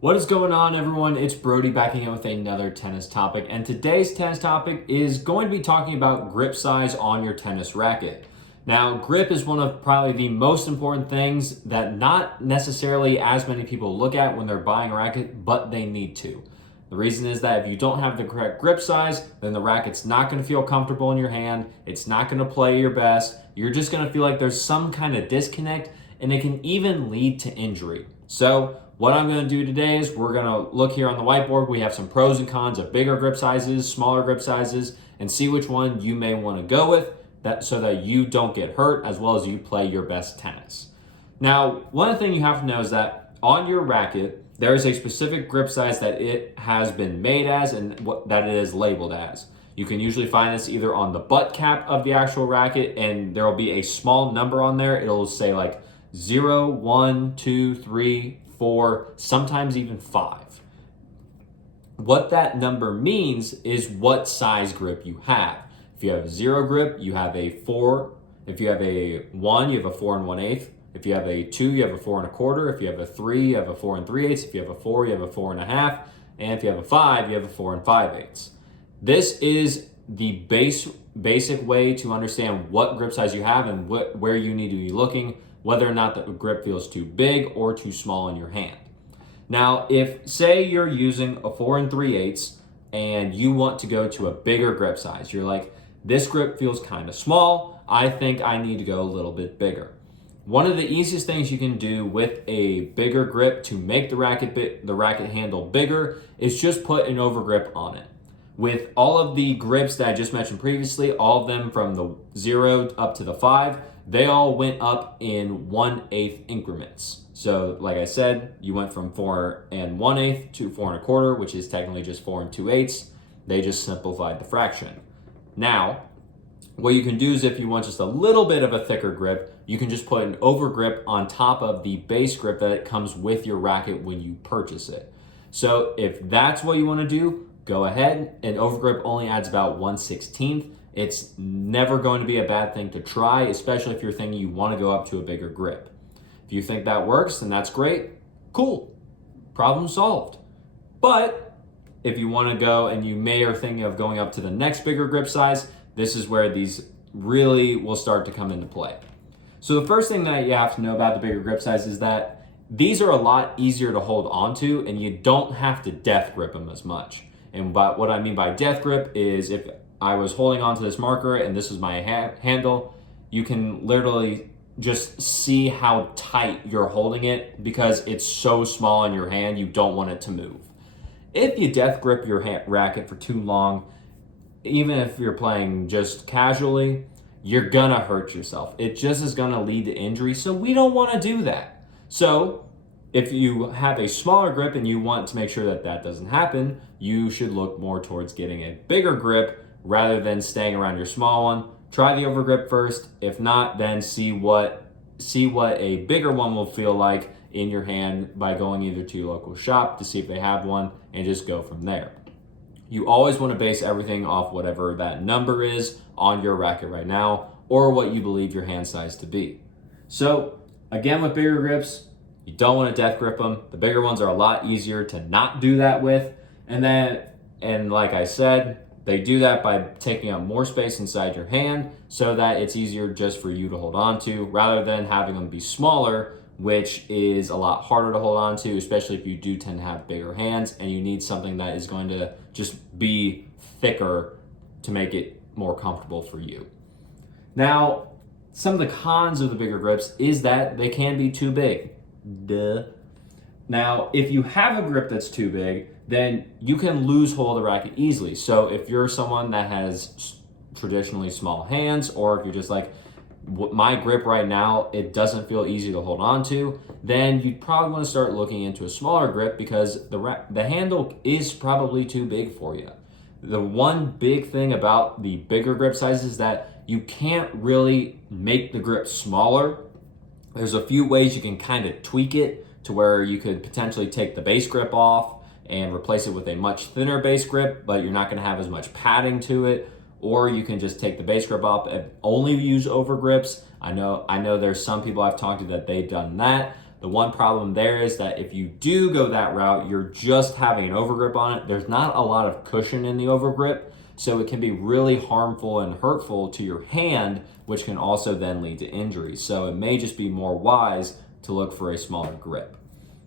What is going on, everyone? It's Brody backing in with another tennis topic, and today's tennis topic is going to be talking about grip size on your tennis racket. Now, grip is one of probably the most important things that not necessarily as many people look at when they're buying a racket, but they need to. The reason is that if you don't have the correct grip size, then the racket's not going to feel comfortable in your hand. It's not going to play your best. You're just going to feel like there's some kind of disconnect, and it can even lead to injury. So, what I'm going to do today is we're going to look here on the whiteboard. We have some pros and cons of bigger grip sizes, smaller grip sizes, and see which one you may want to go with so that you don't get hurt as well as you play your best tennis. Now, one thing you have to know is that on your racket, there is a specific grip size that it has been made as and that it is labeled as. You can usually find this either on the butt cap of the actual racket, and there will be a small number on there. It'll say like 0, 1, 2, 3, 4, sometimes even 5. What that number means is what size grip you have. If you have a 0 grip, you have a 4. If you have a 1, you have a 4 1/8. If you have a 2, you have a 4 1/4. If you have a 3, you have a 4 3/8. If you have a 4, you have a 4 1/2. And if you have a 5, you have a 4 5/8. This is the basic way to understand what grip size you have and where you need to be looking, whether or not the grip feels too big or too small in your hand. Now, if say you're using a 4 3/8 and you want to go to a bigger grip size, you're like, this grip feels kind of small, I think I need to go a little bit bigger. One of the easiest things you can do with a bigger grip to make the racket handle bigger is just put an overgrip on it. With all of the grips that I just mentioned previously, all of them from the 0 up to the 5, they all went up in 1/8 increments. So like I said, you went from 4 1/8 to 4 1/4, which is technically just 4 2/8. They just simplified the fraction. Now, what you can do is if you want just a little bit of a thicker grip, you can just put an overgrip on top of the base grip that comes with your racket when you purchase it. So if that's what you want to do, go ahead. An overgrip only adds about 1/16. It's never going to be a bad thing to try, especially if you're thinking you want to go up to a bigger grip. If you think that works, then that's great. Cool. Problem solved. But if you want to go and you may are thinking of going up to the next bigger grip size, this is where these really will start to come into play. So the first thing that you have to know about the bigger grip size is that these are a lot easier to hold onto, and you don't have to death grip them as much. And what I mean by death grip is if I was holding onto this marker and this is my handle, you can literally just see how tight you're holding it because it's so small in your hand, you don't want it to move. If you death grip your racket for too long, even if you're playing just casually, you're gonna hurt yourself. It just is gonna lead to injury, so we don't wanna do that. So if you have a smaller grip and you want to make sure that that doesn't happen, you should look more towards getting a bigger grip rather than staying around your small one. Try the overgrip first. If not, then see what a bigger one will feel like in your hand by going either to your local shop to see if they have one and just go from there. You always want to base everything off whatever that number is on your racket right now or what you believe your hand size to be. So again, with bigger grips, you don't want to death grip them. The bigger ones are a lot easier to not do that with. And like I said, they do that by taking up more space inside your hand so that it's easier just for you to hold on to rather than having them be smaller, which is a lot harder to hold on to, especially if you do tend to have bigger hands and you need something that is going to just be thicker to make it more comfortable for you. Now, some of the cons of the bigger grips is that they can be too big. Duh. Now, if you have a grip that's too big, then you can lose hold of the racket easily. So if you're someone that has traditionally small hands, or if you're just like, my grip right now, it doesn't feel easy to hold on to, then you'd probably want to start looking into a smaller grip because the handle is probably too big for you. The one big thing about the bigger grip size is that you can't really make the grip smaller. There's a few ways you can kind of tweak it to where you could potentially take the base grip off and replace it with a much thinner base grip, but you're not going to have as much padding to it. Or you can just take the base grip off and only use over grips. I know there's some people I've talked to that they've done that, The one problem there is that if you do go that route, you're just having an overgrip on it. There's not a lot of cushion in the overgrip, so it can be really harmful and hurtful to your hand, which can also then lead to injury. So it may just be more wise to look for a smaller grip.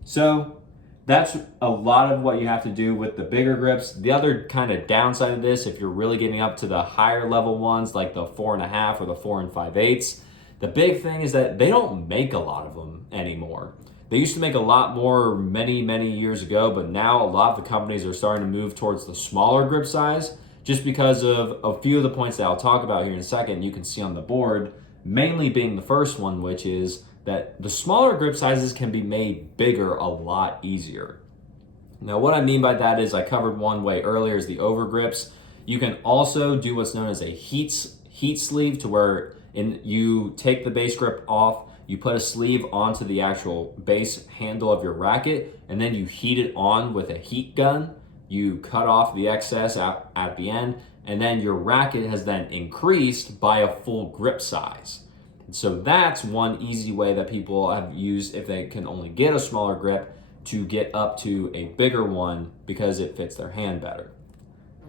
So that's a lot of what you have to do with the bigger grips. The other kind of downside of this, if you're really getting up to the higher level ones like the 4.5 or the 4 5/8, the big thing is that they don't make a lot of them anymore. They used to make a lot more many years ago, but now a lot of the companies are starting to move towards the smaller grip size just because of a few of the points that I'll talk about here in a second. You can see on the board, mainly being the first one, which is that the smaller grip sizes can be made bigger a lot easier. Now, what I mean by that is, I covered one way earlier, is the over grips. You can also do what's known as a heat sleeve, to where you take the base grip off, you put a sleeve onto the actual base handle of your racket, and then you heat it on with a heat gun. You cut off the excess at the end, and then your racket has then increased by a full grip size. So that's one easy way that people have used, if they can only get a smaller grip, to get up to a bigger one because it fits their hand better.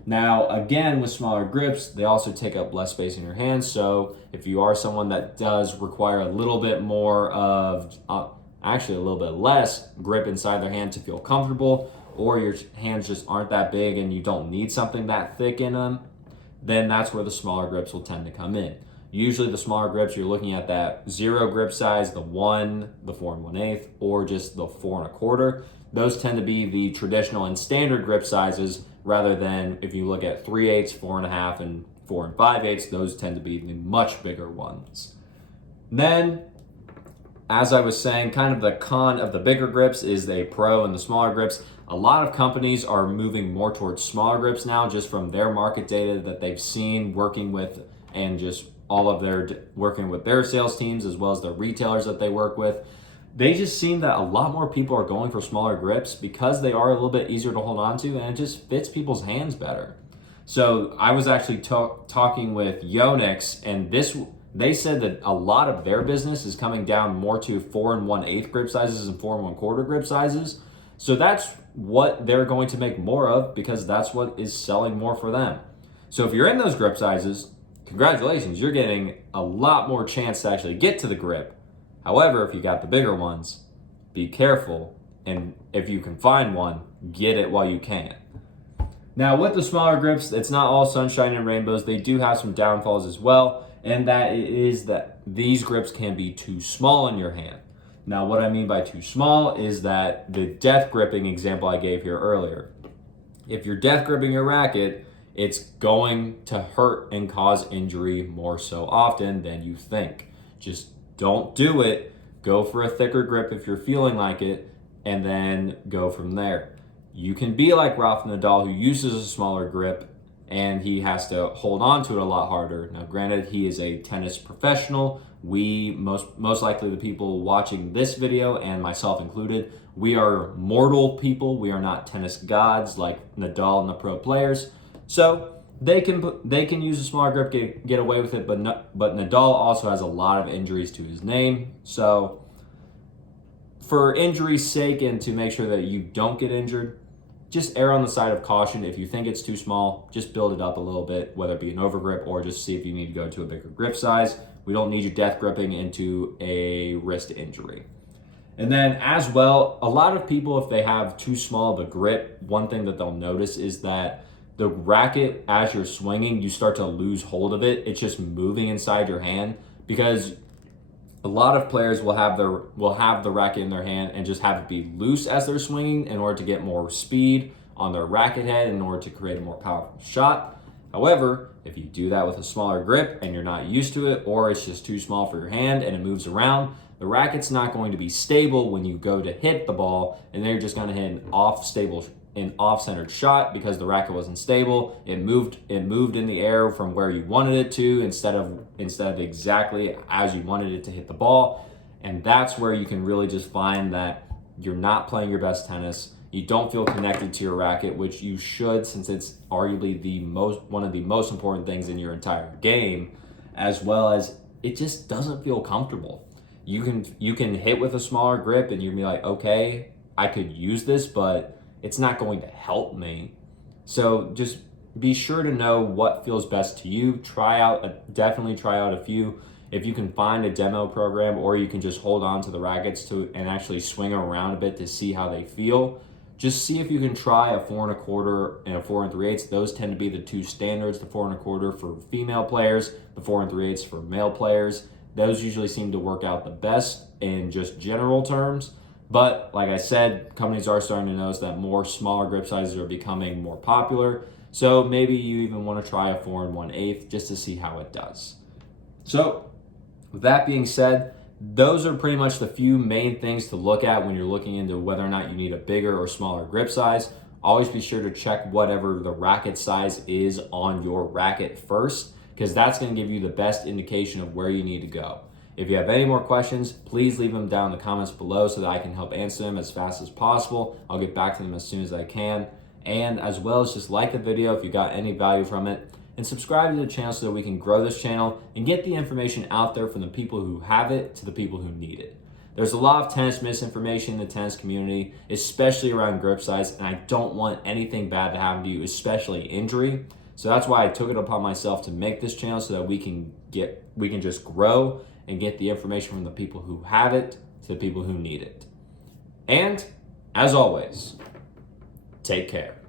Now, again, with smaller grips, they also take up less space in your hands. So if you are someone that does require a little bit more of, actually a little bit less grip inside their hand to feel comfortable, or your hands just aren't that big and you don't need something that thick in them, then that's where the smaller grips will tend to come in. Usually the smaller grips, you're looking at that 0 grip size, the 1, the 4 1/8, or just the 4 1/4. Those tend to be the traditional and standard grip sizes, rather than if you look at 3/8, 4.5, and 4 5/8, those tend to be the much bigger ones. Then, as I was saying, kind of the con of the bigger grips is the pro and the smaller grips. A lot of companies are moving more towards smaller grips now, just from their market data that they've seen working with, and just all of their working with their sales teams as well as the retailers that they work with. They just seem that a lot more people are going for smaller grips because they are a little bit easier to hold on to, and it just fits people's hands better. So I was actually talking with Yonex, and they said that a lot of their business is coming down more to 4 1/8 grip sizes and 4 1/4 grip sizes. So that's what they're going to make more of, because that's what is selling more for them. So if you're in those grip sizes, congratulations, you're getting a lot more chance to actually get to the grip. However, if you got the bigger ones, be careful, and if you can find one, get it while you can. Now, with the smaller grips, it's not all sunshine and rainbows. They do have some downfalls as well, and that is that these grips can be too small in your hand. Now, what I mean by too small is that the death gripping example I gave here earlier. If you're death gripping your racket, it's going to hurt and cause injury more so often than you think. Just don't do it. Go for a thicker grip if you're feeling like it, and then go from there. You can be like Rafael Nadal, who uses a smaller grip, and he has to hold on to it a lot harder. Now, granted, he is a tennis professional. We, most likely the people watching this video, and myself included, we are mortal people. We are not tennis gods like Nadal and the pro players. So they can use a smaller grip, get away with it, but Nadal also has a lot of injuries to his name. So for injury's sake, and to make sure that you don't get injured, just err on the side of caution. If you think it's too small, just build it up a little bit, whether it be an overgrip or just see if you need to go to a bigger grip size. We don't need you death gripping into a wrist injury. And then as well, a lot of people, if they have too small of a grip, one thing that they'll notice is that the racket, as you're swinging, you start to lose hold of it. It's just moving inside your hand, because a lot of players will have the racket in their hand and just have it be loose as they're swinging in order to get more speed on their racket head, in order to create a more powerful shot. However, if you do that with a smaller grip and you're not used to it, or it's just too small for your hand and it moves around, the racket's not going to be stable when you go to hit the ball, and then you're just going to hit an off-centered shot because the racket wasn't stable. It moved in the air from where you wanted it to, instead of exactly as you wanted it to hit the ball. And that's where you can really just find that you're not playing your best tennis. You don't feel connected to your racket, which you should, since it's arguably one of the most important things in your entire game, as well as it just doesn't feel comfortable. You can hit with a smaller grip and you'll be like, okay, I could use this, but it's not going to help me. So just be sure to know what feels best to you. Definitely try out a few. If you can find a demo program, or you can just hold on to the rackets and actually swing around a bit to see how they feel. Just see if you can try a 4 1/4 and a 4 3/8. Those tend to be the two standards, the 4 1/4 for female players, the 4 3/8 for male players. Those usually seem to work out the best in just general terms. But like I said, companies are starting to notice that more smaller grip sizes are becoming more popular. So maybe you even want to try a 4 1/8 just to see how it does. So with that being said, those are pretty much the few main things to look at when you're looking into whether or not you need a bigger or smaller grip size. Always be sure to check whatever the racket size is on your racket first, because that's going to give you the best indication of where you need to go. If you have any more questions, please leave them down in the comments below so that I can help answer them as fast as possible. I'll get back to them as soon as I can. And as well as just like the video if you got any value from it, and subscribe to the channel so that we can grow this channel and get the information out there from the people who have it to the people who need it. There's a lot of tennis misinformation in the tennis community, especially around grip size, and I don't want anything bad to happen to you, especially injury. So that's why I took it upon myself to make this channel so that we can just grow and get the information from the people who have it to the people who need it. And as always, take care.